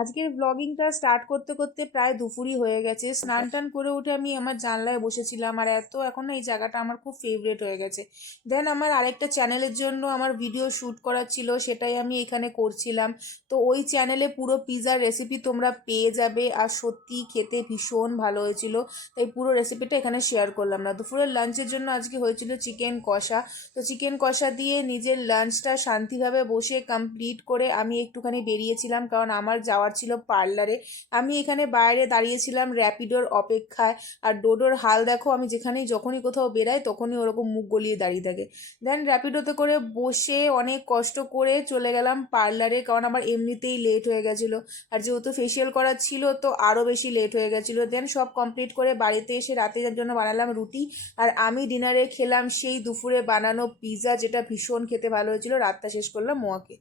আজকের ব্লগিংটা স্টার্ট করতে করতে প্রায় দুপুরই হয়ে গেছে। স্নান টান করে উঠে আমি আমার জানলায় বসেছিলাম, আর এখন না এই জায়গাটা আমার খুব ফেভারিট হয়ে গেছে। দেন আমার আরেকটা চ্যানেলের জন্য আমার ভিডিও শ্যুট করার ছিল, সেটাই আমি এখানে করছিলাম। তো ওই চ্যানেলে পুরো পিৎজার রেসিপি তোমরা পেয়ে যাবে, আর সত্যি খেতে ভীষণ ভালো হয়েছিল। তাই পুরো রেসিপিটা এখানে শেয়ার করলাম না। দুপুরের লাঞ্চের জন্য আজকে হয়েছিল চিকেন কষা। তো চিকেন কষা দিয়ে নিজের লাঞ্চটা শান্তিভাবে বসে কমপ্লিট করে আমি একটুখানি বেরিয়েছিলাম, কারণ আমার যাওয়ার ছিল পার্লারে। আমি এখানে বাইরে দাঁড়িয়েছিলাম র্যাপিডোর অপেক্ষায়। আর ডোডোর হাল দেখো, আমি যেখানেই যখনই কোথাও বেরাই তখনই ওরকম মুখ গলিয়ে দাঁড়িয়ে থাকে। দেন র্যাপিডোতে করে বসে অনেক কষ্ট করে চলে গেলাম পার্লারে, কারণ আমার এমনিতেই লেট হয়ে গেছিলো। আর যেহেতু ফেসিয়াল করার ছিল তো আরও বেশি লেট হয়ে গেছিলো। দেন সব কমপ্লিট করে বাড়িতে এসে রাতের জন্য বানালাম রুটি। আর আমি ডিনারে খেলাম সেই দুপুরে বানানো পিৎজা, যেটা ভীষণ খেতে ভালো হয়েছিল। রাতটা শেষ করলাম মোয়াকে।